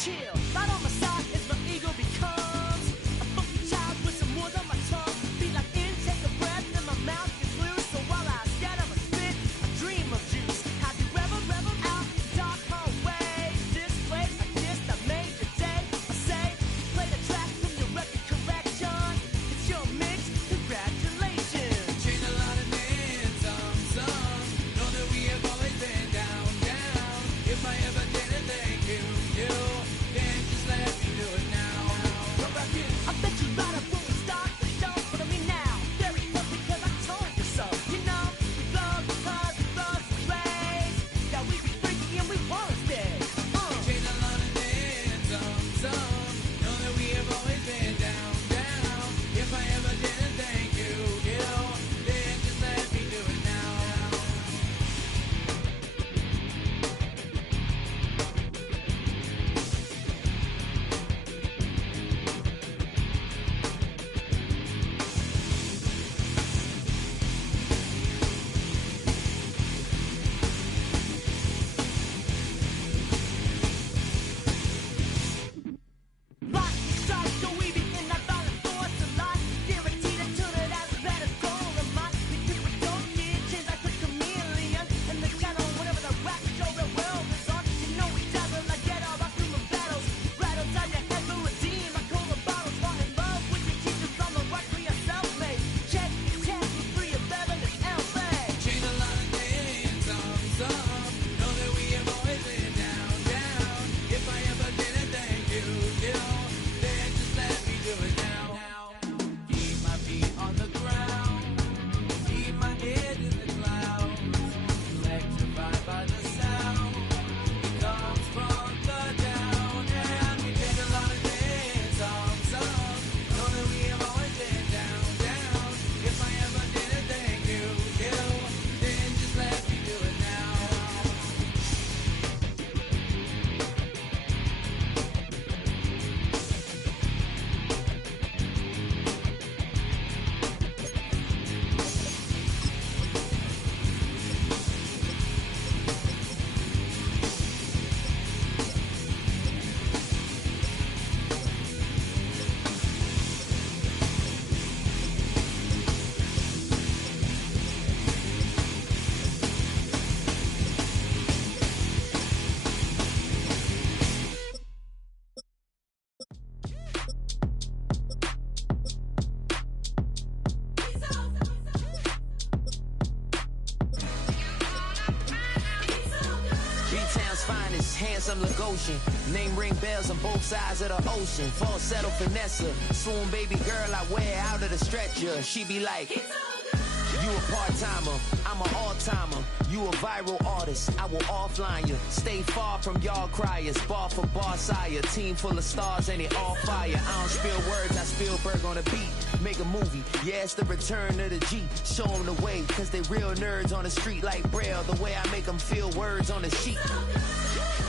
chill. Right on my side is my ego becomes a funky child with some words on my tongue. Feel like intake a breath and my mouth gets loose. So while I scatter my spit, I dream of juice. Have you ever rebel out dark hallways? This place like this that made your day. I say, you play the track from your record collection. It's your mix, congratulations. Changed a lot of names, some. Know that we have always been down. If I ever didn't thank you, then just let me do it now. Come back in. I bet you right up when we start the show, but I mean now, very close because I told you so. You know, we flow because we flow some ways. Yeah, we be freaky and we wanna stay. Changed a lot of names, some. Know that we have always been down. If I ever didn't thank you, then just let me do it now. Like the stars, so we be in that violent force of life. Guaranteed to turn it as bad as gold of mine. Because we don't get changed like a chameleon. And the channel, whatever the rap show the world is on. You know we dazzle like get all our human battles. Rattles out your head will redeem. I call the bottles, fall in love with your teachers on the rock for yourself, mate. Check, free of Beverly LA. Changed a lot of names, some. Know that we have always been down. If I ever didn't thank you, then just let me do it now. Keep my feet on the ground, keep my head in the clouds, electrified by the sound. It comes from the down, and we changed a lot of names, some. Know that we have always been down. If I ever didn't thank you, then just let me do it now. B-Town's finest, handsome Lagosian. Name ring bells on both sides of the ocean. Falsetto finesse, swoon baby girl I wear out of the stretcher. She be like, you a part-timer, I'm an all-timer. You a viral artist, I will offline you. Stay far from y'all criers, bar for bar sire. Team full of stars and it all fire. I don't spill words, I Spielberg on a beat. Make a movie, yeah, it's the return of the G. Show them the way, cause they real nerds on the street like Braille. The way I make them feel words on the sheet.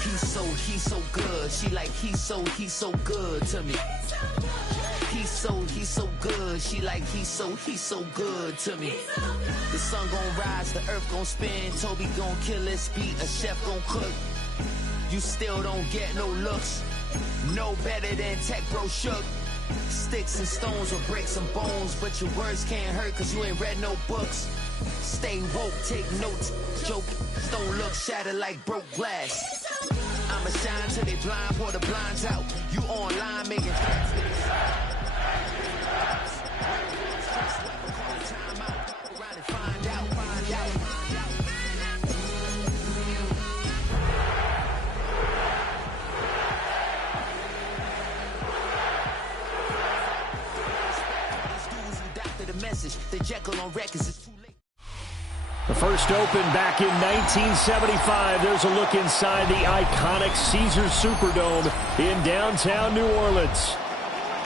He's so good. She like, he's so good to me. He's so good. She like, he's so good to me. The sun gon' rise, the earth gon' spin. Toby gon' kill this beat, a chef gon' cook. You still don't get no looks. No better than Tech Bro Shook. Sticks and stones will break some bones, but your words can't hurt cause you ain't read no books. Stay woke, take notes, joke, don't look shattered like broke glass. I'ma shine till they blind, pour the blinds out. You online making the Jekyll on records is too late. The first opened back in 1975. There's a look inside the iconic Caesars Superdome in downtown New Orleans.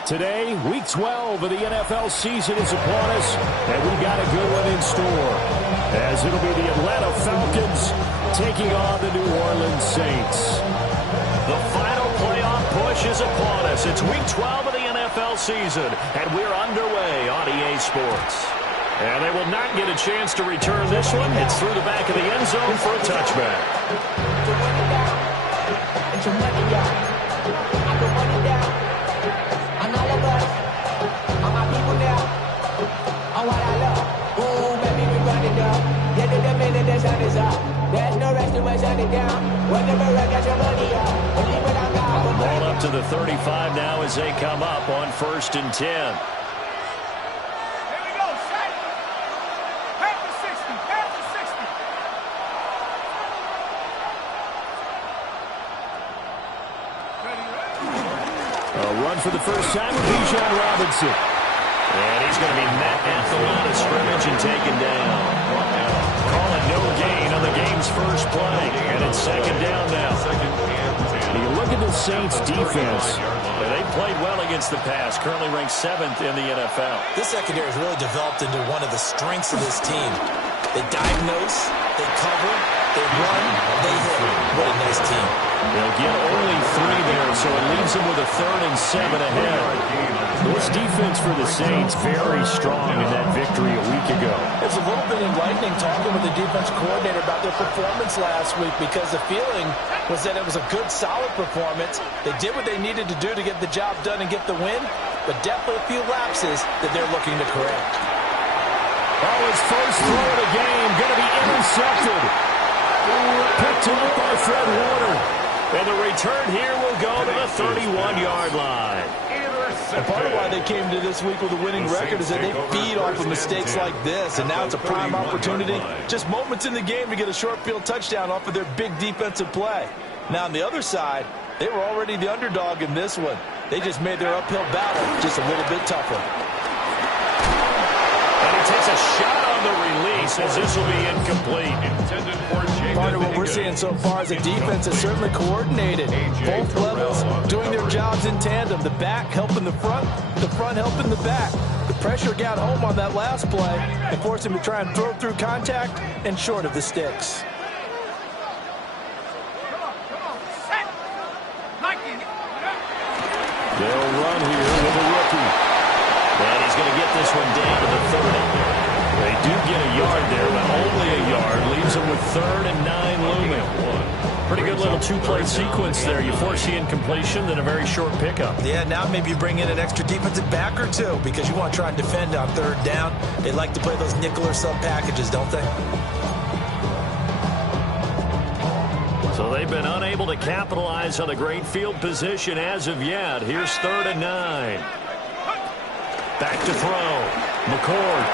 Today, week 12 of the NFL season is upon us, and we've got a good one in store, as it'll be the Atlanta Falcons taking on the New Orleans Saints. The final playoff push is upon us. It's week 12 of the NFL season, and we're underway on EA Sports. And they will not get a chance to return this one. It's through the back of the end zone for a touchback. Ball up to the 35 now as they come up on 1st and 10. For the first time with Bijan Robinson. And he's going to be met at the line of scrimmage and taken down. Calling no gain on the game's first play. And it's 2nd down now. You look at the Saints defense. They played well against the pass. Currently ranked 7th in the NFL. This secondary has really developed into one of the strengths of this team. They diagnose, they cover, they run, they hit. What a nice team. They'll get only 3 there, so it leaves them with a 3rd and 7 ahead. This defense for the Saints very strong in that victory a week ago. It's a little bit enlightening talking with the defense coordinator about their performance last week because the feeling was that it was a good, solid performance. They did what they needed to do to get the job done and get the win, but definitely a few lapses that they're looking to correct. Oh, his first throw of the game going to be intercepted. Picked up by Fred Warner. And the return here will go to the 31-yard line. And part of why they came to this week with a winning record is that they feed off of mistakes like this, and now it's a prime opportunity, just moments in the game to get a short field touchdown off of their big defensive play. Now on the other side, they were already the underdog in this one. They just made their uphill battle just a little bit tougher. And he takes a shot on the release as this will be incomplete. Part of what we're seeing so far is the defense is certainly coordinated. Both levels doing their jobs in tandem. The back helping the front helping the back. The pressure got home on that last play and forced him to try and throw through contact and short of the sticks. They'll run here with a rookie. And he's going to get this one down to the 30. They do get a yard there, but only a yard. Leaves them with 3rd and 9 looming. Pretty good little 2-play sequence there. You force the incompletion, then a very short pickup. Yeah, now maybe you bring in an extra defensive back or two because you want to try and defend on 3rd down. They like to play those nickel or sub packages, don't they? So they've been unable to capitalize on the great field position as of yet. Here's 3rd and 9. Back to throw. McCord.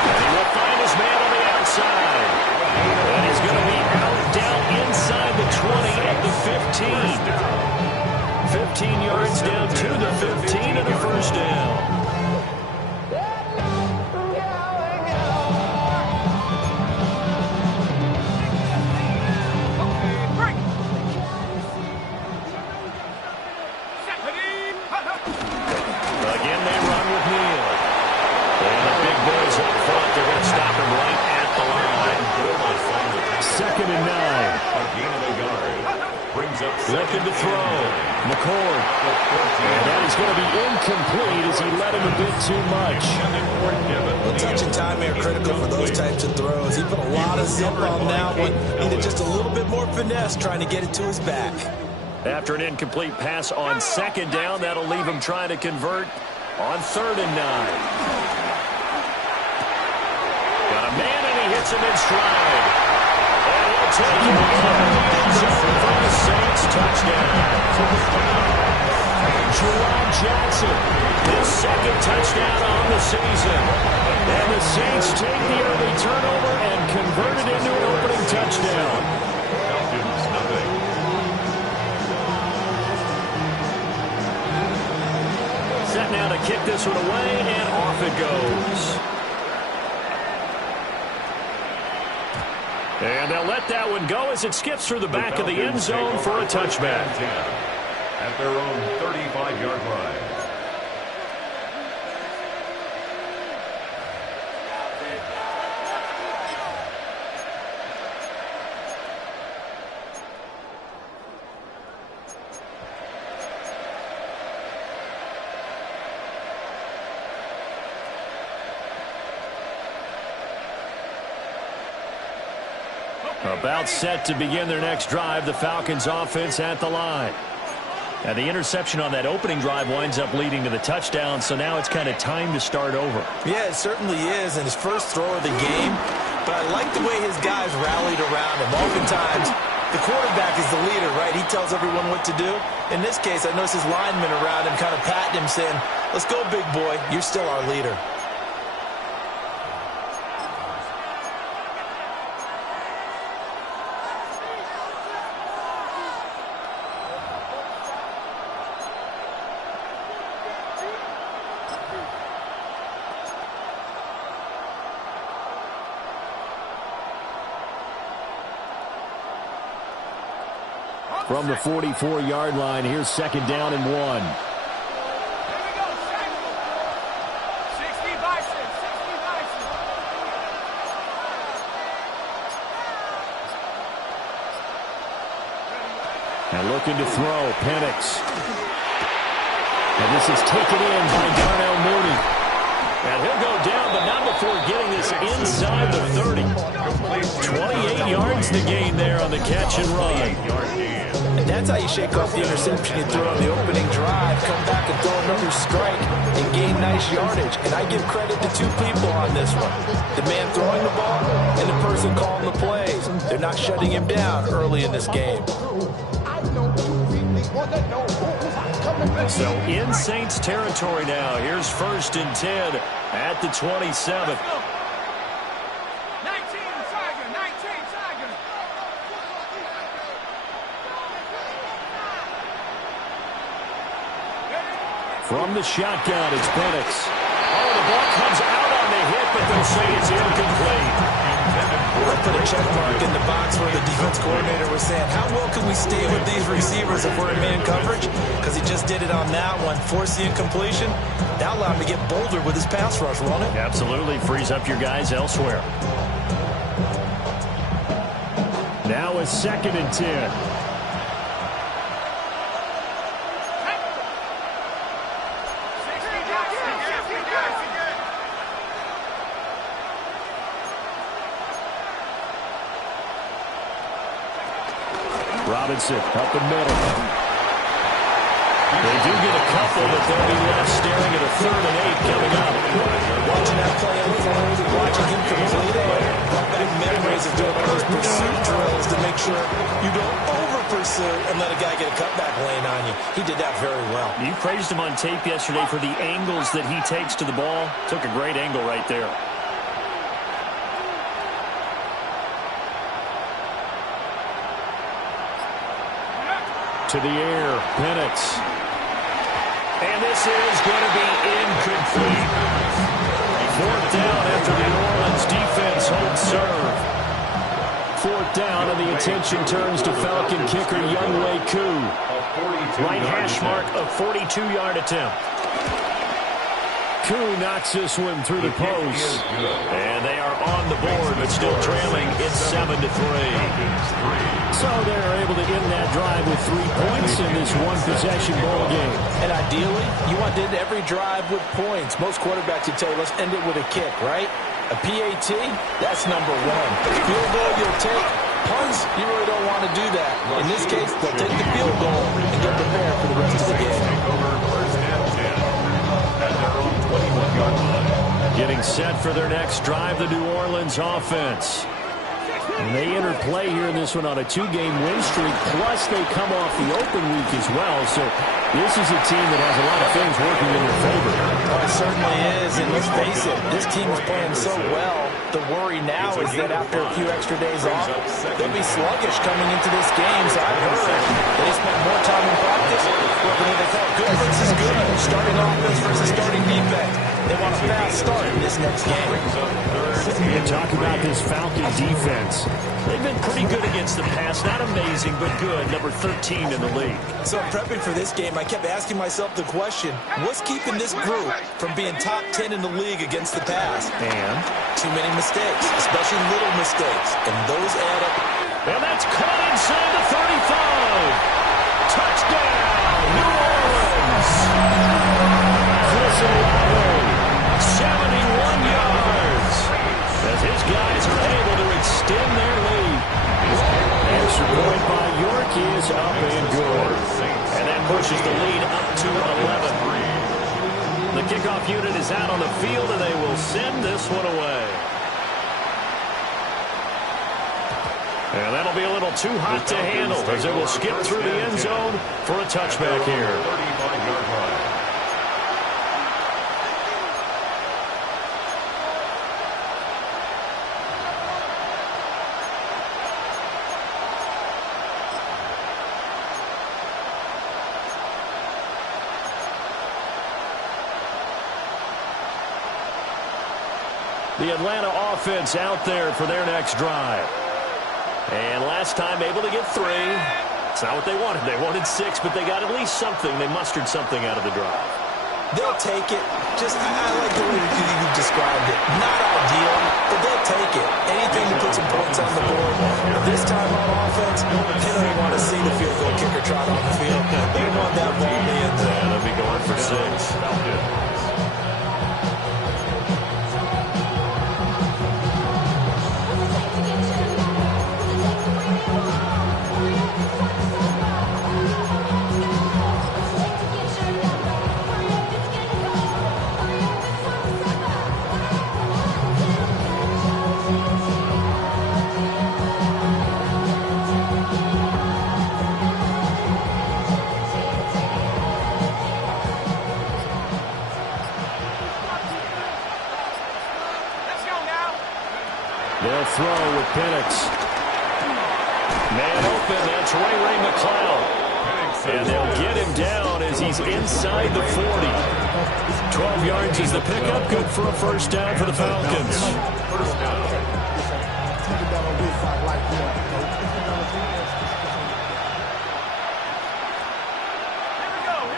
And he will find his man on the outside. And he's going to be out down inside the 20 at the 15. 15 yards down to the 15 and a first down. Again, they run with Neal. And the big boys up front, they're going to stop him right at the line. 2nd and 9. Looking to throw. McCord. And that is going to be incomplete as he let him a bit too much. The touch and time are critical for those types of throws. He put a lot of zip on that one. Needed just a little bit more finesse trying to get it to his back. After an incomplete pass on 2nd down, that'll leave him trying to convert on 3rd and 9. Got a man, and he hits him in stride. And he'll take it for the Saints touchdown. Jerome Jackson, his 2nd touchdown on the season. And the Saints take the early turnover and convert it into an opening touchdown. Set now to kick this one away, and off it goes. And they'll let that one go as it skips through the back of the end zone for a touchback. At their own 35-yard line. About set to begin their next drive, the Falcons offense at the line. And the interception on that opening drive winds up leading to the touchdown, so now it's kind of time to start over. Yeah, it certainly is. And his first throw of the game, but I like the way his guys rallied around him. Oftentimes, the quarterback is the leader, right? He tells everyone what to do. In this case, I noticed his linemen around him kind of patting him, saying, "Let's go, big boy. You're still our leader." From the 44-yard line, here's 2nd down and 1. Here we go, 60 Bison, 60 Bison. And looking to throw, Penix. And this is taken in by Darnell Mooney. And he'll go down, but not before getting this inside the 30. 28 yards to gain there on the catch and run. And that's how you shake off the interception you throw on the opening drive, come back and throw another strike and gain nice yardage. And I give credit to two people on this one. The man throwing the ball and the person calling the plays. They're not shutting him down early in this game. So in Saints territory now. Here's 1st and 10 at the 27. 19 Tiger, 19 Tiger. From the shotgun, it's Penix. Oh, the ball comes out on the hit, but they'll say it's incomplete. I put a check mark in the box where the defense coordinator was saying, how well can we stay with these receivers if we're in man coverage? Because he just did it on that one. Force the incompletion. That allowed him to get bolder with his pass rush, won't it? Absolutely. Frees up your guys elsewhere. Now it's 2nd and 10. Robinson up the middle. They do get a couple, but they'll be left staring at a 3rd and 8 coming up. Watching that play unfold and watching him complete it. Big memories of doing all those pursuit drills to make sure you don't over-pursue and let a guy get a cutback lane on you. He did that very well. You praised him on tape yesterday for the angles that he takes to the ball. Took a great angle right there. To the air, Penix. And this is going to be incomplete. 4th down after the New Orleans defense holds serve. 4th down, and the attention turns to Falcon kicker Younghoe Koo. Right hash mark, a 42-yard attempt. Koo knocks this one through the post. And they are on the board, but still trailing. It's 7-3. So they're able to end that drive with 3 points in this one-possession ball game. And ideally, you want to end every drive with points. Most quarterbacks would tell you, let's end it with a kick, right? A PAT, that's number 1. Field goal you'll take. Punts, you really don't want to do that. In this case, they'll take the field goal and get prepared for the rest of the game. Getting set for their next drive, the New Orleans offense. And they enter play here in this one on a 2-game win streak, plus they come off the open week as well. So this is a team that has a lot of things working in their favor. Oh, it certainly is, and let's face it, this team is playing so well. The worry now is that after a few extra days off, they'll be sluggish coming into this game. So I've heard that they spent more time in practice working what they call good versus good, starting offense versus starting defense. They want a fast start in this next game. You talk about this Falcon defense. They've been pretty good against the pass. Not amazing, but good. Number 13 in the league. So prepping for this game, I kept asking myself the question, what's keeping this group from being top 10 in the league against the pass? And? Too many mistakes, especially little mistakes. And those add up. And that's caught inside the 35. Touchdown, New Orleans. Chris Olave, 71 yards. As his guys are able to extend their lead. Extra point by York is up and good. And that pushes the lead up to 11. The kickoff unit is out on the field, and they will send this one away. And that'll be a little too hot to handle as it will skip through the end zone for a touchback here. 35-yard line. The Atlanta offense out there for their next drive. And last time able to get 3. It's not what they wanted. They wanted 6, but they got at least something. They mustered something out of the drive. They'll take it. I like the way you described it. Not ideal, but they'll take it. Anything to put some points on the board. This time on offense, they don't want to see the field goal kicker trot on the field. They want that ball in the end zone. Yeah, they'll be going for 6. They'll throw with Penix. Man open, that's Ray McCloud. And they'll get him down as he's inside the 40. 12 yards is the pickup, good for a first down for the Falcons. Here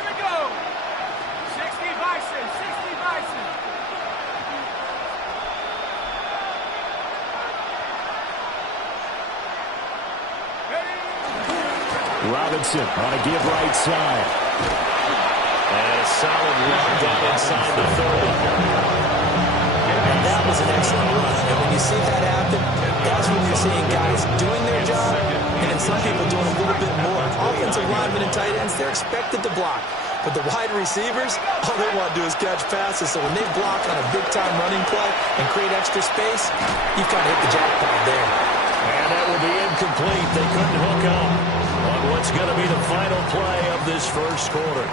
we go. 60 Bison, 60 Bison. Robinson on a give right side. And a solid run down inside the 30. And that was an excellent run. And when you see that happen, that's when you're seeing guys doing their job and some people doing a little bit more. Offensive linemen and tight ends, they're expected to block. But the wide receivers, all they want to do is catch passes. So when they block on a big-time running play and create extra space, you've kind of hit the jackpot there. And that will be incomplete. They couldn't hook up on what's going to be the final play of this first quarter.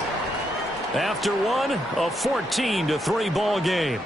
After one, a 14-3 ball game.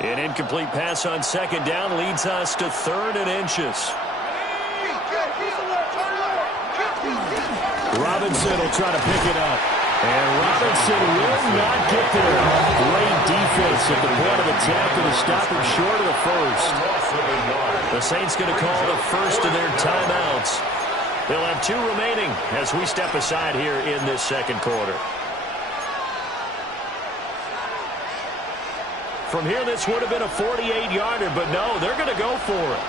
An incomplete pass on second down leads us to 3rd and inches. Robinson will try to pick it up. And Robinson will not get there. Great defense at the point of attack to stop him short of the first. The Saints going to call the first of their timeouts. They'll have 2 remaining as we step aside here in this second quarter. From here, this would have been a 48-yarder, but no, they're going to go for it.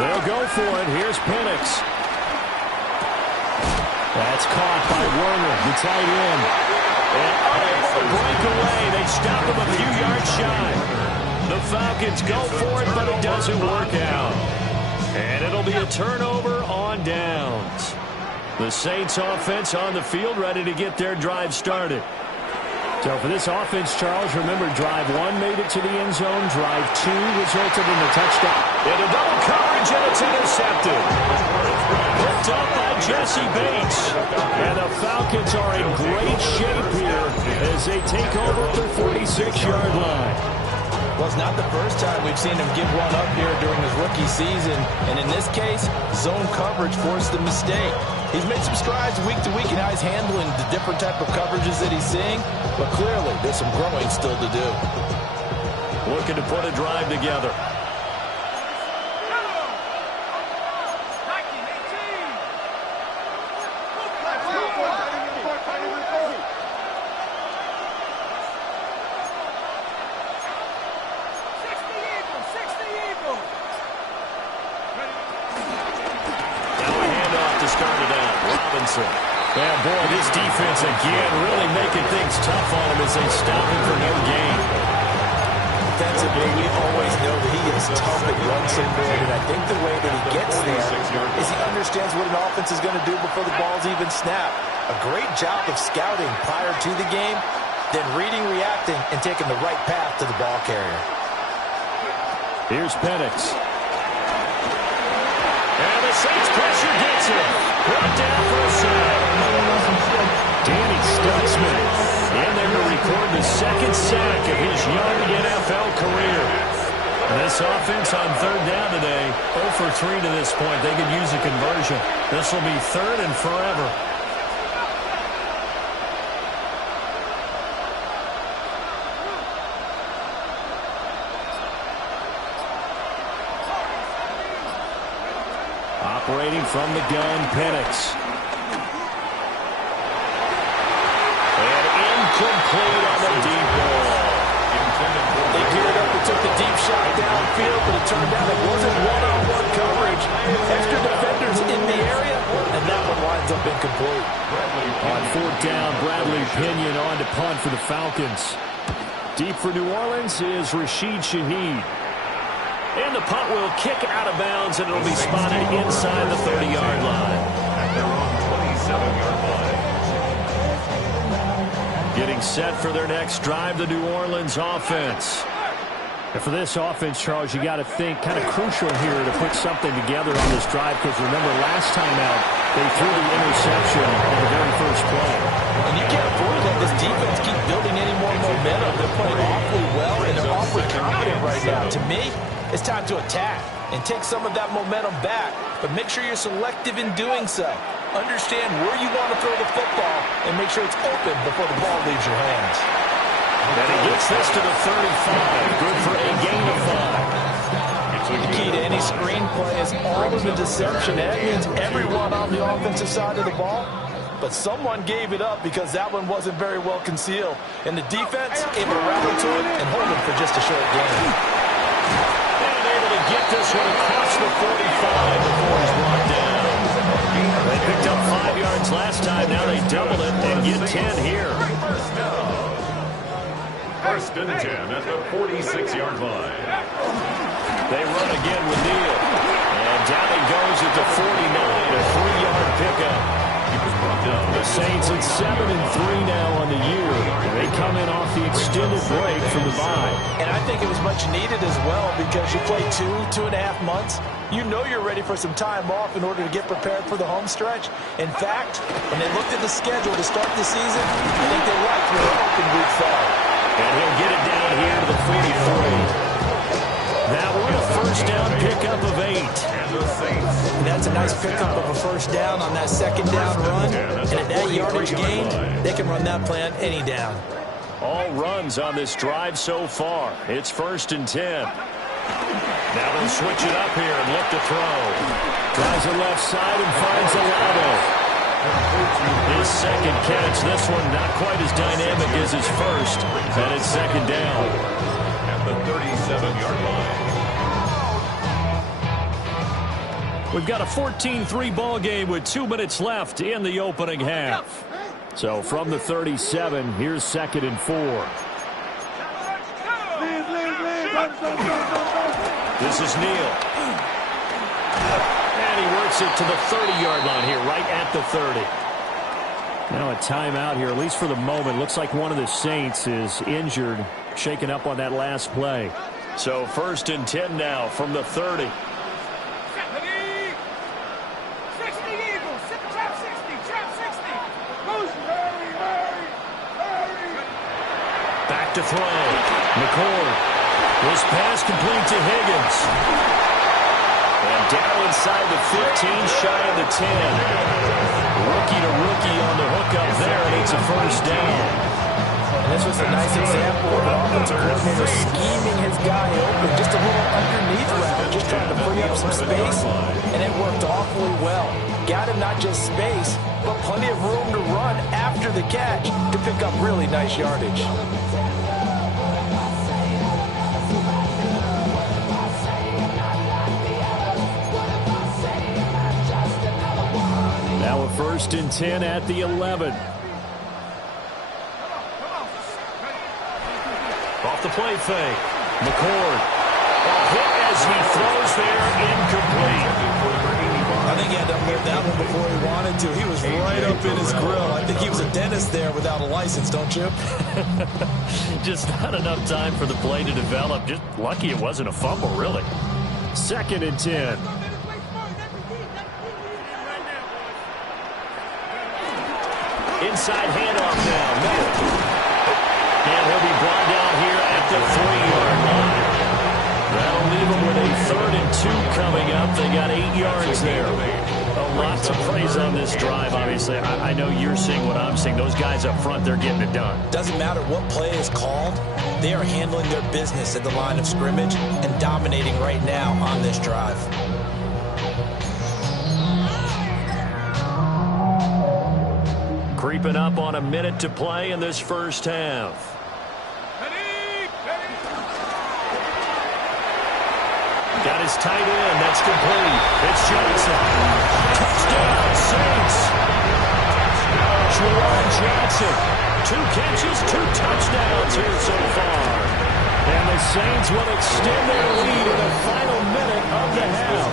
They'll go for it. Here's Penix. That's caught by Werner, the tight end. And unable to break away. They stop him a few yards shy. The Falcons go for it, but it doesn't work out. And it'll be a turnover on downs. The Saints offense on the field ready to get their drive started. So for this offense, Charles, remember, drive 1 made it to the end zone. Drive 2 resulted in the touchdown. Into double coverage, and it's intercepted. Picked up by Jesse Bates. And the Falcons are in great shape here as they take over at the 46-yard line. Well, it's not the first time we've seen him give one up here during his rookie season. And in this case, zone coverage forced the mistake. He's made some strides week to week in how he's handling the different type of coverages that he's seeing. But clearly, there's some growing still to do. Look looking to put a drive together. Yeah, boy, this defense again really making things tough on him as they stop him for no gain. Defensively, we always know that he is tough and runs so good, and I think the way that he gets there is he understands what an offense is going to do before the ball's even snapped. A great job of scouting prior to the game, then reading, reacting, and taking the right path to the ball carrier. Here's Penix. And the Saints pressure gets him. Brought down for a sack. Danny Stutzman in there to record the second sack of his young NFL career. This offense on third down today, 0 for 3 to this point. They could use a conversion. This will be third and forever. Operating from the gun, Penix. And incomplete on the deep ball. They geared up and took the deep shot downfield, but it turned out it wasn't one-on-one coverage. Extra defenders in the area, and that one winds up incomplete. On fourth down, Bradley Pinion on to punt for the Falcons. Deep for New Orleans is Rashid Shaheed. And the punt will kick out of bounds, and it'll be spotted inside the 30-yard line. At their own 27-yard line. Getting set for their next drive, the New Orleans offense. And for this offense, Charles, you got to think kind of crucial here to put something together on this drive, because remember last time out, they threw the interception on the very first play. And you can't afford to let this defense keep building any more momentum. They're playing awfully well, and they're awfully confident right now. To me, it's time to attack and take some of that momentum back, but make sure you're selective in doing so. Understand where you want to throw the football and make sure it's open before the ball leaves your hands. And he gets this to the 35. Good for a gain of 5. The key to any screenplay is all of the deception. That means everyone on the offensive side of the ball, but someone gave it up because that one wasn't very well concealed. And the defense able to rally to it and hold it for just a short game. And able to get this one across the 45 before he's brought down. They picked up 5 yards last time. Now they doubled it and get 10 here. First and 10 at the 46-yard line. They run again with Neal. And down he goes at the 49. A 3-yard pickup. The Saints at 7-3 now on the year. They come in off the extended break from the bye. And I think it was much needed as well, because you play 2.5 months. You know you're ready for some time off in order to get prepared for the home stretch. In fact, when they looked at the schedule to start the season, I think they liked where the open week fell. And he'll get it down here to the 43. That one a first down pickup of 8. And that's a nice pickup of a first down on that second down run. And at that yardage gain, they can run that play on any down. All runs on this drive so far. It's first and 10. Now they'll switch it up here and look to throw. Tries the left side and finds Olave. His second catch. This one not quite as dynamic as his first. And it's second down. At the 37-yard line. We've got a 14-3 ball game with 2 minutes left in the opening half. So from the 37, here's second and 4. This is Neal. And he works it to the 30-yard line here, right at the 30. Now a timeout here, at least for the moment. Looks like one of the Saints is injured, shaken up on that last play. So first and 10 now from the 30. Back to throw. McCord. This pass complete to Higgins. And down inside the 15, shy of the 10. Rookie to rookie on the hookup there, and it's a first down. And This was a nice example of an offensive coordinator scheming his guy open, just a little underneath route, just trying to free up some space, and it worked awfully well. Got him not just space, but plenty of room to run after the catch to pick up really nice yardage. Now a 1st and 10 at the 11. Off the play fake. McCord. Hit as he throws there, incomplete. I think he had to move that one before he wanted to. He was right up in his grill. I think he was a dentist there without a license, don't you? Just not enough time for the play to develop. Just lucky it wasn't a fumble, really. 2nd and 10. Inside handoff now. And he'll be brought down here at the 3-yard line. That'll leave them with a 3rd and 2 coming up. They got 8 yards there. A lot to praise on this drive, obviously. I know you're seeing what I'm seeing. Those guys up front, they're getting it done. Doesn't matter what play is called. They are handling their business at the line of scrimmage and dominating right now on this drive. Creeping up on a minute to play in this first half. Got his tight end. That's complete. It's Johnson. Touchdown, Saints. Juwan Johnson. 2 catches, 2 touchdowns here so far. And the Saints will extend their lead in the final minute of the half.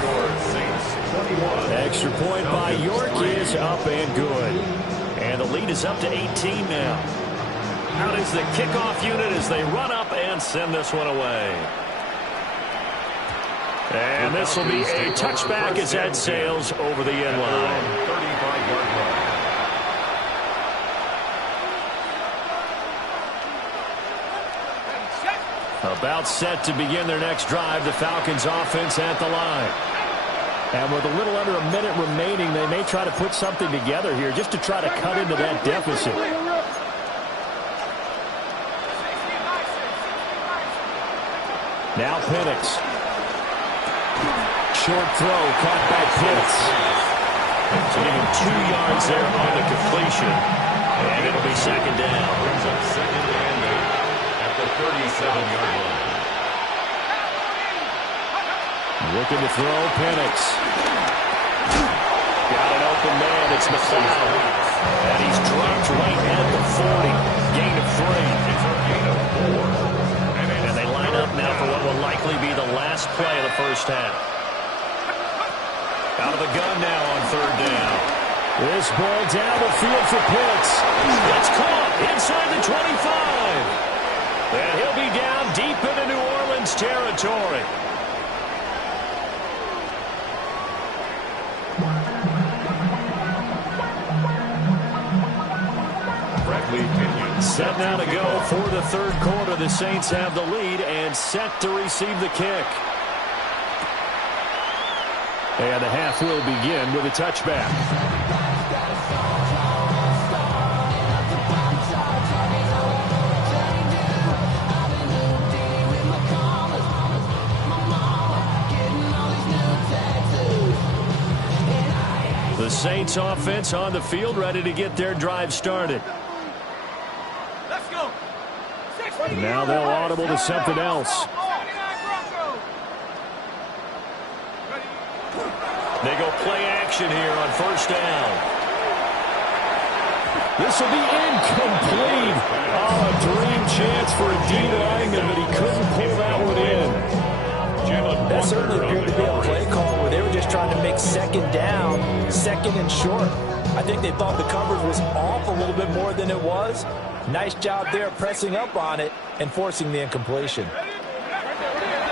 Extra point by York is up and good. And the lead is up to 18 now. Out is the kickoff unit as they run up and send this one away. And this will be a touchback as that sails over the end line. 35-yard line. About set to begin their next drive, the Falcons offense at the line. And with a little under a minute remaining, they may try to put something together here just to try to cut into that deficit. Now Penix. Short throw caught by Pitts. So even 2 yards there on the completion. And it'll be 2nd down. Brings up 2nd and 8 at the 37-yard line. Looking to throw, Penix. Got an open man. It's McLeod. And he's dropped right at the 40. Gain of 3. It's a gain of 4. And they line up now for what will likely be the last play of the first half. Out of the gun now on 3rd down. This ball down the field for Pitts. It's caught inside the 25. And he'll be down deep into New Orleans territory. Set now to go for the 3rd quarter. The Saints have the lead and set to receive the kick. And the half will begin with a touchback. The Saints offense on the field ready to get their drive started. Let's go. Now they'll audible to something else. They go play action here on 1st down. This will be incomplete. Oh, a dream chance for a D lineman, but he couldn't pull that one in. That certainly appeared to be a play call where they were just trying to make 2nd down, 2nd and short. I think they thought the coverage was off a little bit more than it was. Nice job there pressing up on it and forcing the incompletion.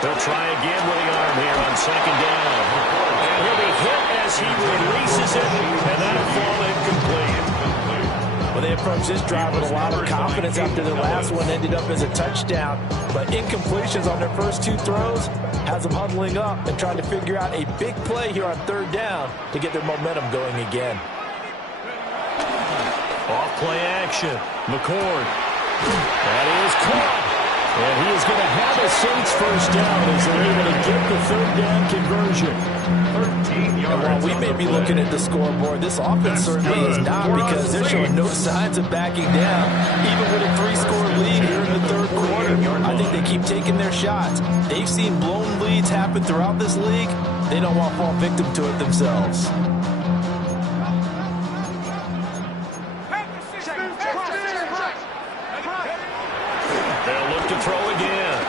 They'll try again with the arm here on 2nd down. And he'll be hit as he releases it, and that'll fall incomplete. Well, they approached this drive with a lot of confidence after their last one ended up as a touchdown. But incompletions on their first 2 throws has them huddling up and trying to figure out a big play here on 3rd down to get their momentum going again. Off play action. McCord That is caught. And he is going to have a Saints first down as they're able to get the third down conversion. 13 yards. And while we may be looking at the scoreboard, this offense certainly is not, because they're showing no signs of backing down. Even with a 3-score lead here in the third quarter, I think they keep taking their shots. They've seen blown leads happen throughout this league. They don't want to fall victim to it themselves. They'll look to throw again.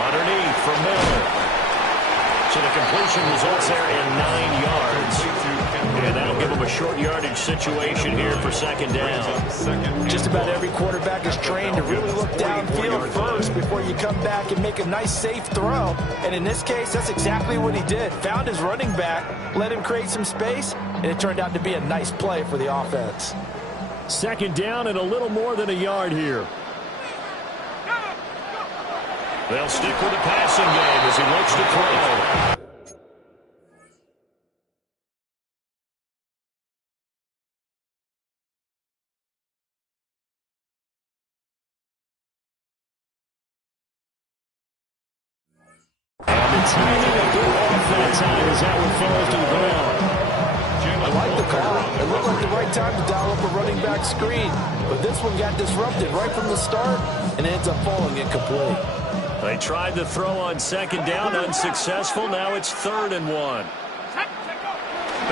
Underneath from Miller. So the completion results there in 9 yards. And that'll give them a short yardage situation here for second down. Just about every quarterback is trained to really look downfield first before you come back and make a nice, safe throw. And in this case, that's exactly what he did. Found his running back, let him create some space, and it turned out to be a nice play for the offense. Second down and a little more than a yard here. They'll stick with the passing game as he looks to throw. And it's timing a bit off that time as that one falls to the ground. I like the call. It looked like the right time to dial up a running back screen. But this one got disrupted right from the start and ends up falling incomplete. They tried to throw on second down, unsuccessful. Now it's 3rd and 1.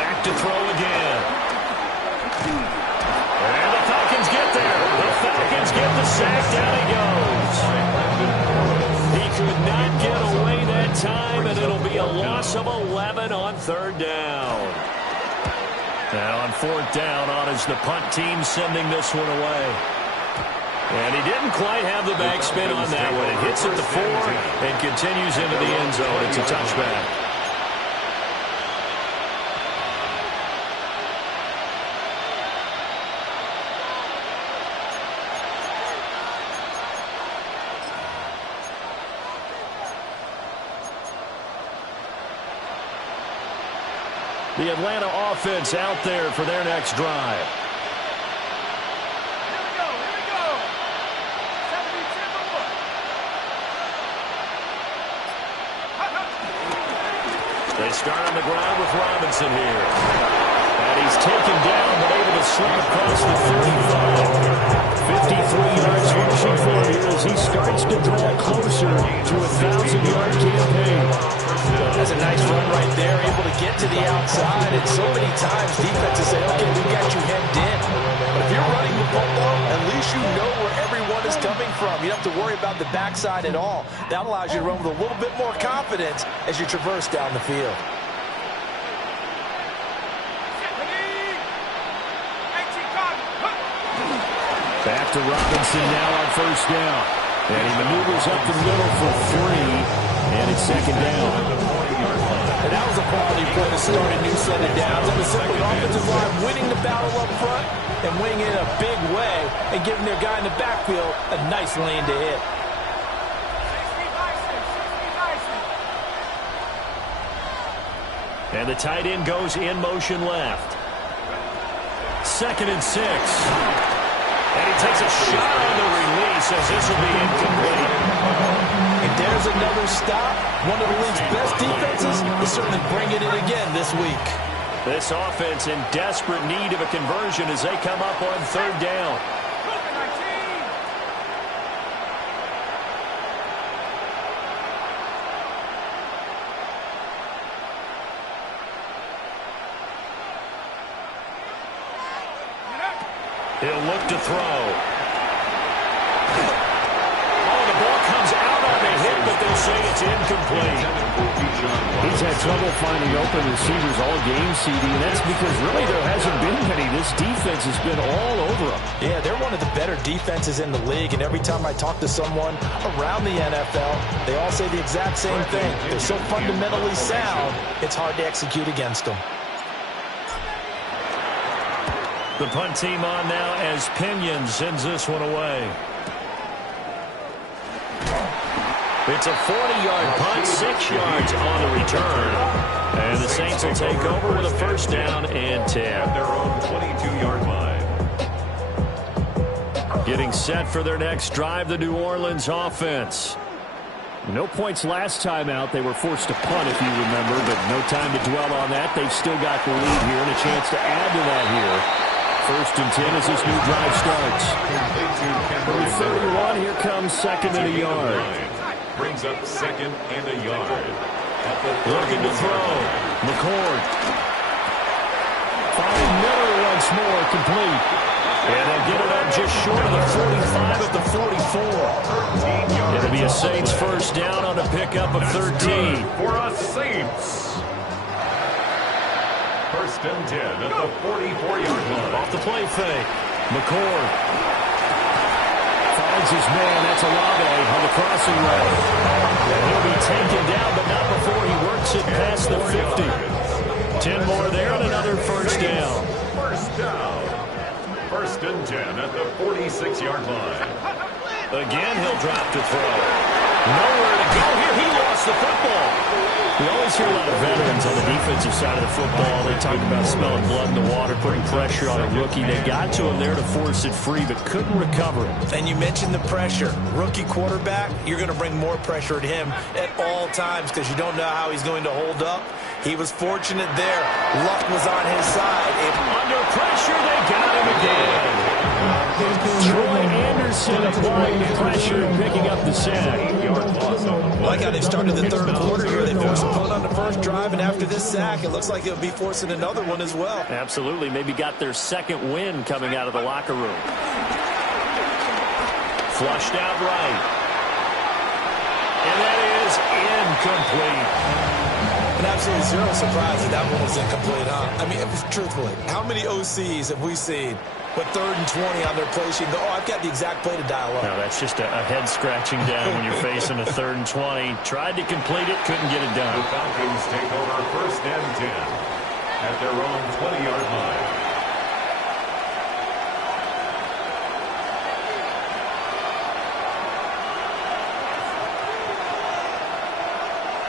Back to throw again. And the Falcons get there. The Falcons get the sack. Down he goes. He could not get away that time, and it'll be a loss of 11 on 3rd down. Now on 4th down, on is the punt team sending this one away. And he didn't quite have the backspin on that one. It hits at the 4 and continues into the end zone. It's a touchback. The Atlanta offense out there for their next drive. They start on the ground with Robinson here. And he's taken down, but able to slip across the 35. 53 yards rushing for him here as he starts to draw closer to a 1,000-yard campaign. That's a nice run right there, able to get to the outside. And so many times defenses say, okay, we got you hemmed in. But if you're running the football, at least you know where everyone is coming from. You don't have to worry about the backside at all. That allows you to run with a little bit more confidence as you traverse down the field. Back to Robinson now on 1st down. And he maneuvers up the middle for 3. And it's second down. And that was a quality play to start a new set of downs. It was simply offensive line winning the battle up front and winning in a big way and giving their guy in the backfield a nice lane to hit. And the tight end goes in motion left. 2nd and 6. And he takes a shot on the release as this will be incomplete. And there's another stop. One of the league's best defenses is certainly bringing it again this week. This offense in desperate need of a conversion as they come up on 3rd down. He'll look to throw. Oh, the ball comes out on the hit, but they'll say it's incomplete. He's had trouble finding open receivers all game, CD, and that's because really there hasn't been many. This defense has been all over him. Yeah, they're one of the better defenses in the league, and every time I talk to someone around the NFL, they all say the exact same thing. They're so fundamentally sound, it's hard to execute against them. The punt team on now as Pinion sends this one away. It's a 40-yard punt, 6 yards on the return. And the Saints will take over with a 1st down and 10. At their own 22-yard line. Getting set for their next drive, the New Orleans offense. No points last time out. They were forced to punt, if you remember, but no time to dwell on that. They've still got the lead here and a chance to add to that here. 1st and 10 as this new drive starts. From 31, here comes 2nd and a yard. Brings up 2nd and a yard. Looking to throw. McCord. Finding Miller once more, complete. And they'll get it up just short of the 45 at the 44. It'll be a Saints first down on a pickup of 13. For a Saints. 1st and 10 at the 44-yard line. Off the play fake. McCord. Finds his man. That's Olave on the crossing route. And he'll be taken down, but not before he works it past the 50. 10 more there and another first down. First down. 1st and 10 at the 46-yard line. Again, he'll drop to throw. Nowhere to go here. He lost the football. We always hear a lot of veterans on the defensive side of the football. They talk about smelling blood in the water, putting pressure on a rookie. They got to him there to force it free, but couldn't recover it. And you mentioned the pressure. Rookie quarterback, you're going to bring more pressure at him at all times because you don't know how he's going to hold up. He was fortunate there. Luck was on his side. Under pressure, they got him again. Troy Anderson applying the pressure and picking up the sack. Like how they started the 3rd quarter here. They forced a punt on the 1st drive, and after this sack, it looks like they'll be forcing another one as well. Absolutely. Maybe got their 2nd win coming out of the locker room. Flushed out right. And that is incomplete. And absolutely zero surprise that that one was incomplete, huh? I mean, truthfully, how many OCs have we seen with 3rd and 20 on their play sheet and go, oh, I've got the exact play to dial up? No, that's just a head-scratching down when you're facing a 3rd and 20. Tried to complete it, couldn't get it done. The Falcons take over 1st and 10 at their own 20-yard line.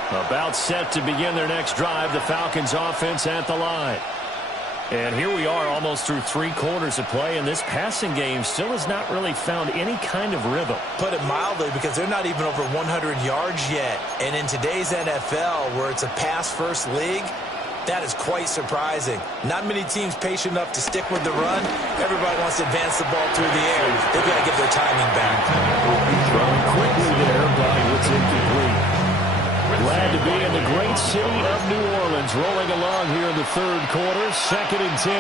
About set to begin their next drive, the Falcons offense at the line. And here we are almost through 3 quarters of play, and this passing game still has not really found any kind of rhythm. Put it mildly, because they're not even over 100 yards yet. And in today's NFL, where it's a pass-first league, that is quite surprising. Not many teams patient enough to stick with the run. Everybody wants to advance the ball through the air. They've got to get their timing back. Throwing quickly there, but it's incomplete. Glad to be in the great city of New Orleans, rolling along here in the 3rd quarter, 2nd and 10.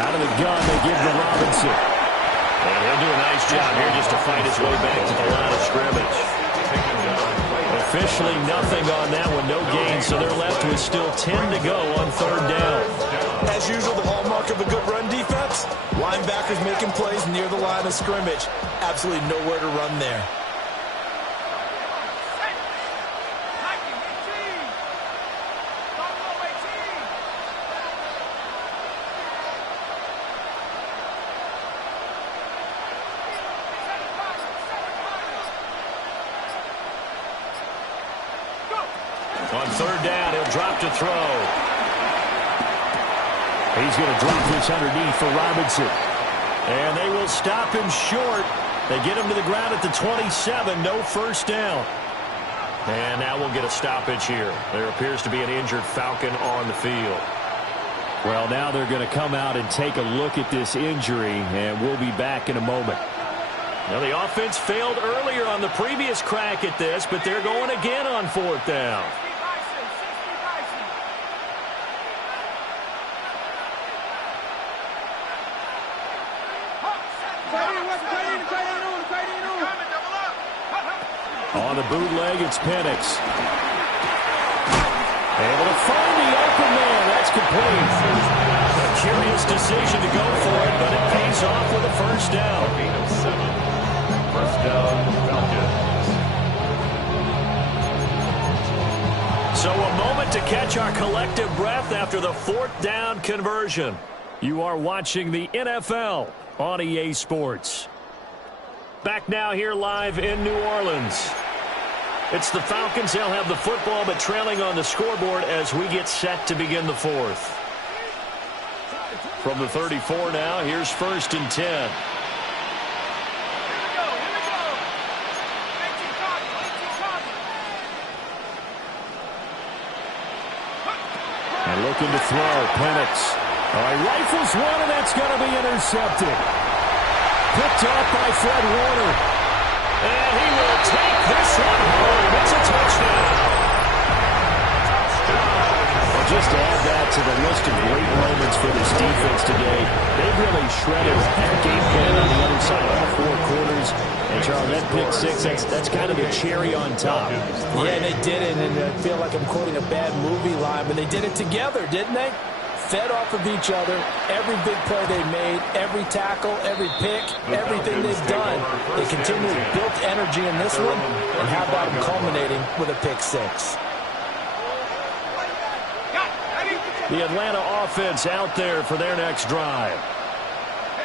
Out of the gun, they give to Robinson. And he'll do a nice job here just to fight his way back to the line of scrimmage. Officially nothing on that one, no gain, so they're left with still 10 to go on 3rd down. As usual, the hallmark of a good run defense, linebackers making plays near the line of scrimmage. Absolutely nowhere to run there. On 3rd down, he'll drop to throw. He's going to drop this underneath for Robinson. And they will stop him short. They get him to the ground at the 27. No first down. And now we'll get a stoppage here. There appears to be an injured Falcon on the field. Well, now they're going to come out and take a look at this injury, and we'll be back in a moment. Now, the offense failed earlier on the previous crack at this, but they're going again on 4th down. On the bootleg, it's Penix. Able to find the open man. That's complete. A curious decision to go for it, but it pays off with a first down. First down, Falcons. So a moment to catch our collective breath after the 4th down conversion. You are watching the NFL on EA Sports. Back now here live in New Orleans. It's the Falcons. They'll have the football, but trailing on the scoreboard as we get set to begin the fourth. From the 34 now, here's 1st and 10. And looking to throw, Penix. All right, rifles one, and that's going to be intercepted. Picked up by Fred Warner. And he will take this one home. It's a touchdown. Well, just to add that to the list of great moments for this defense today, they've really shredded that game plan on the other side, all 4 quarters. And, Charles, that pick 6, that's kind of the cherry on top. Yeah, they did it, and I feel like I'm quoting a bad movie line, but they did it together, didn't they? Fed off of each other, every big play they made, every tackle, every pick, everything they've done. They continually built energy in this one, and how about them culminating with a pick 6? The Atlanta offense out there for their next drive.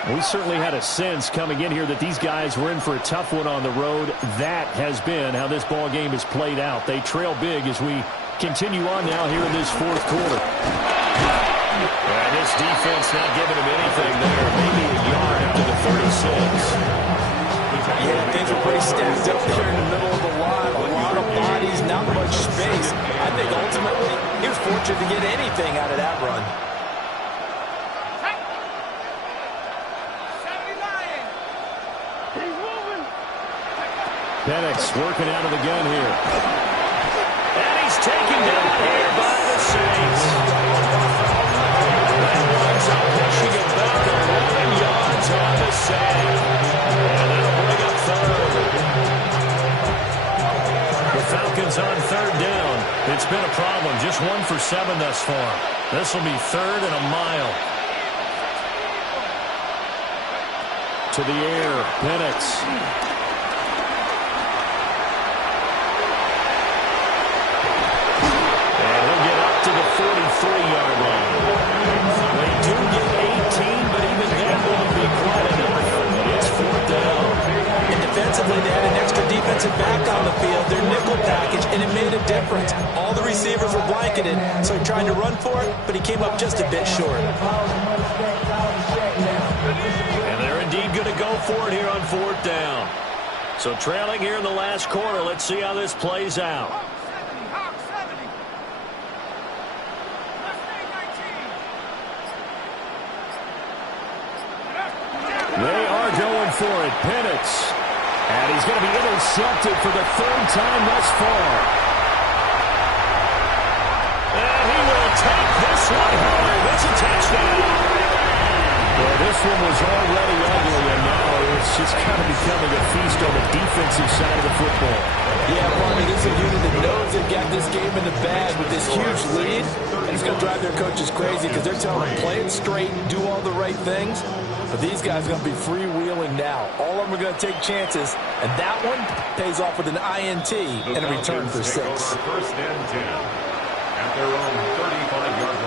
We certainly had a sense coming in here that these guys were in for a tough one on the road. That has been how this ball game has played out. They trail big as we continue on now here in this 4th quarter. And this defense not giving him anything there. Maybe a yard up to the 36. Yeah, things are pretty stacked up here in the middle of the line. A lot of bodies, not much space. I think ultimately he was fortunate to get anything out of that run. Penix working out of the gun here. And he's taken down here by the Saints. That runs up, pushing it back 11 yards on the save. And that'll bring up 3rd. The Falcons on 3rd down. It's been a problem. Just 1 for 7 thus far. This will be 3rd and a mile. To the air, Penix. To the 43-yard line. They do get 18, but even that won't be quite enough. It's 4th down. And defensively, they had an extra defensive back on the field, their nickel package, and it made a difference. All the receivers were blanketed, so he tried to run for it, but he came up just a bit short. And they're indeed going to go for it here on 4th down. So trailing here in the last quarter, let's see how this plays out. They are going for it. Penix. And he's going to be intercepted for the 3rd time thus far. And he will take this one home. It's a touchdown. Well, this one was already ugly, and now it's just kind of becoming a feast on the defensive side of the football. Yeah, partner, this is a unit that knows they've got this game in the bag with this huge lead. And it's going to drive their coaches crazy because they're telling them play it straight, do all the right things. But these guys are going to be freewheeling now. All of them are going to take chances, and that one pays off with an INT and a return for 6. 1st and 10 at their own 35-yard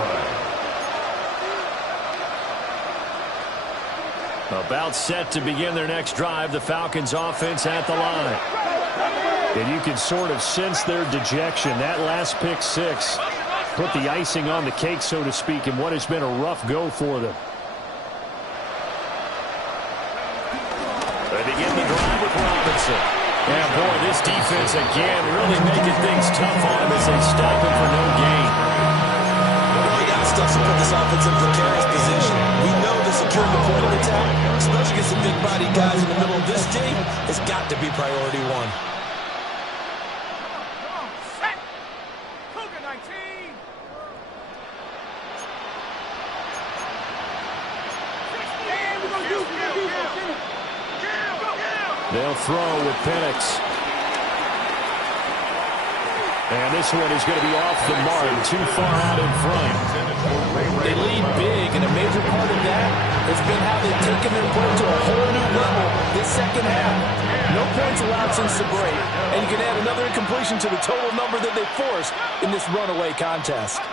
line. About set to begin their next drive, the Falcons offense at the line. And you can sort of sense their dejection. That last pick 6 put the icing on the cake, so to speak, in what has been a rough go for them. They begin the drive with Robinson. Yeah, boy, this defense again really making things tough on them as they stop him for no gain. Well, you got stuff to put this offense in precarious position. We know the securing the point of attack, especially against the big-body guys in the middle of this team, has got to be priority 1. They'll throw with Penix. And this one is going to be off the mark, too far out in front. They lead big, and a major part of that has been how they've taken their play to a whole new level this second half. No points allowed since the break, and you can add another incompletion to the total number that they forced in this runaway contest.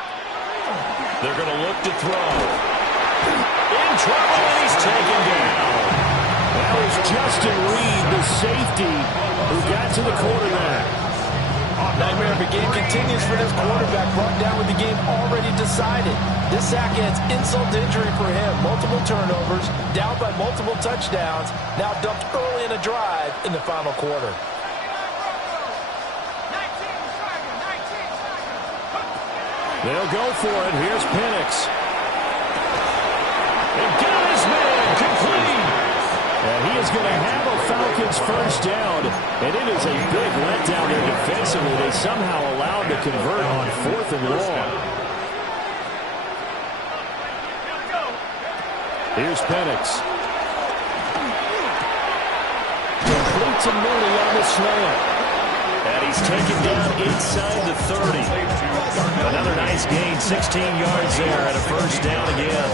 They're going to look to throw. In trouble, and he's taken down. That was Justin Reed, the safety, who got to the quarterback. Nightmare if a game continues for this quarterback, brought down with the game already decided. This sack adds insult to injury for him. Multiple turnovers, down by multiple touchdowns, now dumped early in a drive in the final quarter. They'll go for it. Here's Penix. And got his man complete. And he is going to have a Falcons first down. And it is a big letdown there defensively. They somehow allowed to convert on 4th and long. Here's Penix. Complete to Mooney on the slant. And he's taken down inside the 30. Another nice gain, 16 yards there, and a first down again.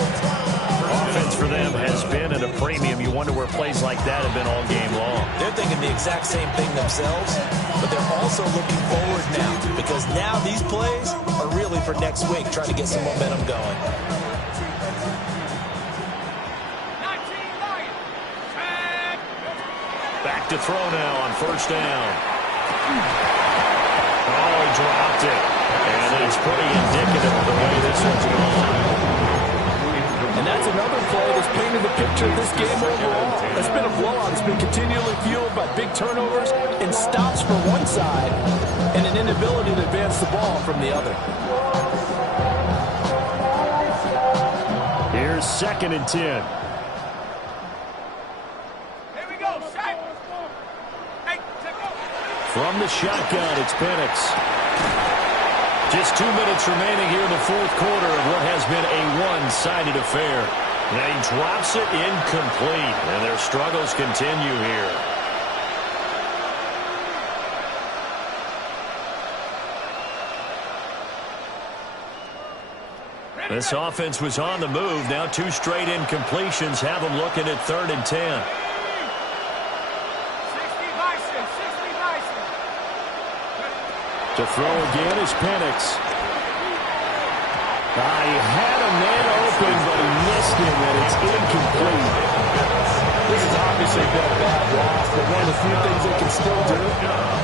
Offense for them has been at a premium. You wonder where plays like that have been all game long. They're thinking the exact same thing themselves, but they're also looking forward now, because now these plays are really for next week, trying to get some momentum going. Back to throw now on first down. Oh, he dropped it. And it's pretty indicative of the way this one's gone. And that's another play that's painted the picture of this game overall. It's been a blowout. It's been continually fueled by big turnovers and stops for one side and an inability to advance the ball from the other. Here's 2nd and 10. From the shotgun, it's Penix. Just 2 minutes remaining here in the fourth quarter of what has been a one-sided affair. And he drops it incomplete, and their struggles continue here. This offense was on the move. Now 2 straight incompletions have them looking at 3rd and 10. To throw again is Penix. He had a man open, but he missed him, and it's incomplete. This has obviously been a bad loss, but one of the few things they can still do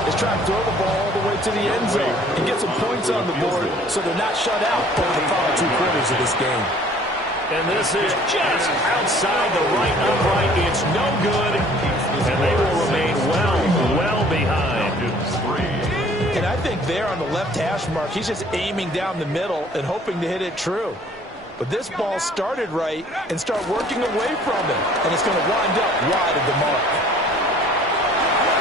is try to throw the ball all the way to the end zone and get some points on the board so they're not shut out over the final 2 quarters of this game. And this is just outside the right upright. It's no good, and they will remain well behind. And I think there on the left hash mark, he's just aiming down the middle and hoping to hit it true. But this ball started right and start working away from him, and it's going to wind up wide of the mark.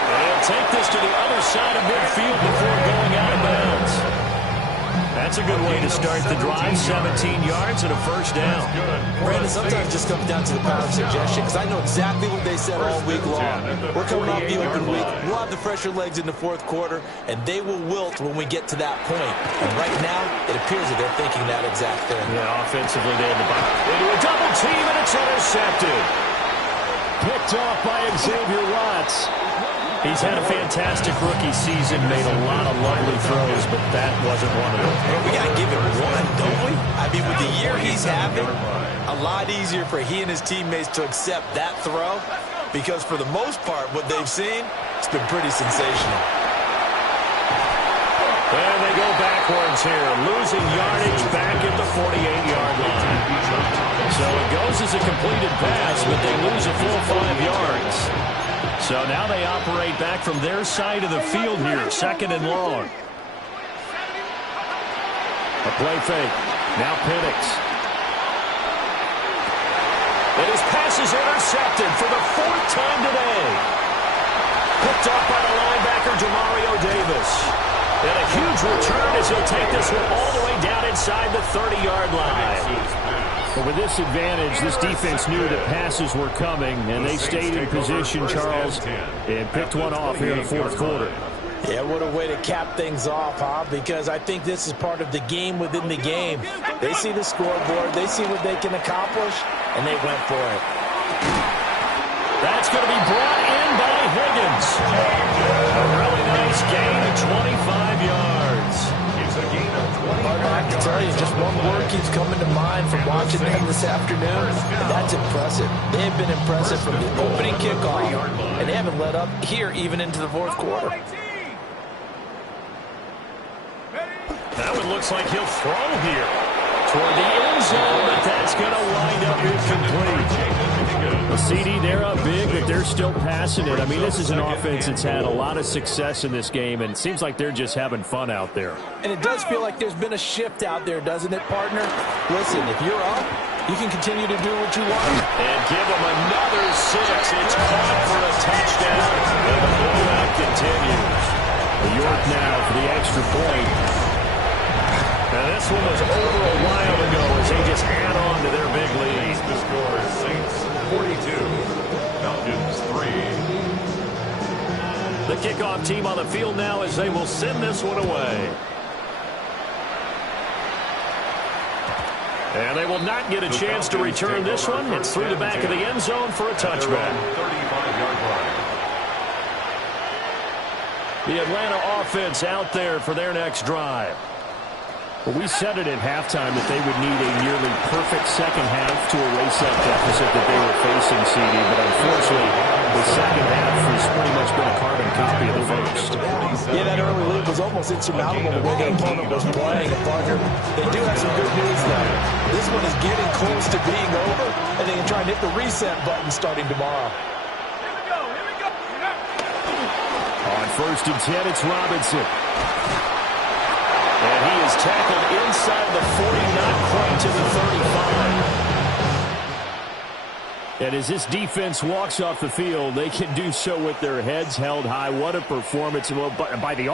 And he'll take this to the other side of midfield before going out of bounds. That's a good way to start the drive. 17 yards and a first down. Brandon, sometimes it just comes down to the power of suggestion, because I know exactly what they said all week long. We're coming off the open week. We'll have the fresher legs in the fourth quarter, and they will wilt when we get to that point. And right now, it appears that they're thinking that exact thing. Yeah, offensively, they had to buy into a double team, and it's intercepted. Picked off by Xavier Watts. He's had a fantastic rookie season, made a lot of lovely throws, but that wasn't one of them. Well, we got to give it one, don't we? I mean, with the year he's having, a lot easier for he and his teammates to accept that throw, because for the most part, what they've seen, it's been pretty sensational. And they go backwards here, losing yardage back at the 48-yard line. So it goes as a completed pass, but they lose a full 5 yards. So now they operate back from their side of the field here, 2nd and long. A play fake. Now Penix. And his pass is intercepted for the 4th time today. Picked up by the linebacker, Demario Davis. And a huge return as he'll take this one all the way down inside the 30-yard line. But with this advantage, this defense knew that passes were coming, and they stayed in position, Charles, and picked one off here in the fourth quarter. Yeah, what a way to cap things off, huh? Because I think this is part of the game within the game. They see the scoreboard, they see what they can accomplish, and they went for it. That's going to be brought in by Higgins. A really nice gain of 25 yards. It's a gain of 25 yards. tell you, just one word keeps coming to mind from watching them this afternoon, and that's impressive. They have been impressive from the opening kickoff, and they haven't let up here even into the fourth quarter. That one looks like he'll throw here toward the end zone, but that's going to wind up incomplete. The CD, they're up big, but they're still passing it. I mean, this is an offense that's had a lot of success in this game, and it seems like they're just having fun out there. And it does feel like there's been a shift out there, doesn't it, partner? Listen, if you're up, you can continue to do what you want. And give them another 6. It's caught for a touchdown, and the blowout continues. York now for the extra point. And this one was over a while ago as they just add on to their big lead. The score is Saints 42, Falcons 3. The kickoff team on the field now as they will send this one away. And they will not get a chance to return this one. It's through the back of the end zone for a touchback. 35-yard line. The Atlanta offense out there for their next drive. Well, we said it at halftime that they would need a nearly perfect second half to erase that deficit that they were facing, CD, but unfortunately, the second half has pretty much been a carbon copy of the first. Yeah, that early lead was almost insurmountable the way their opponent was playing, partner. They do have some good news, though. This one is getting close to being over, and they can try and hit the reset button starting tomorrow. On 1st and 10, it's Robinson. And he is tackled inside the 40, not quite to the 35. And as this defense walks off the field, they can do so with their heads held high. What a performance by the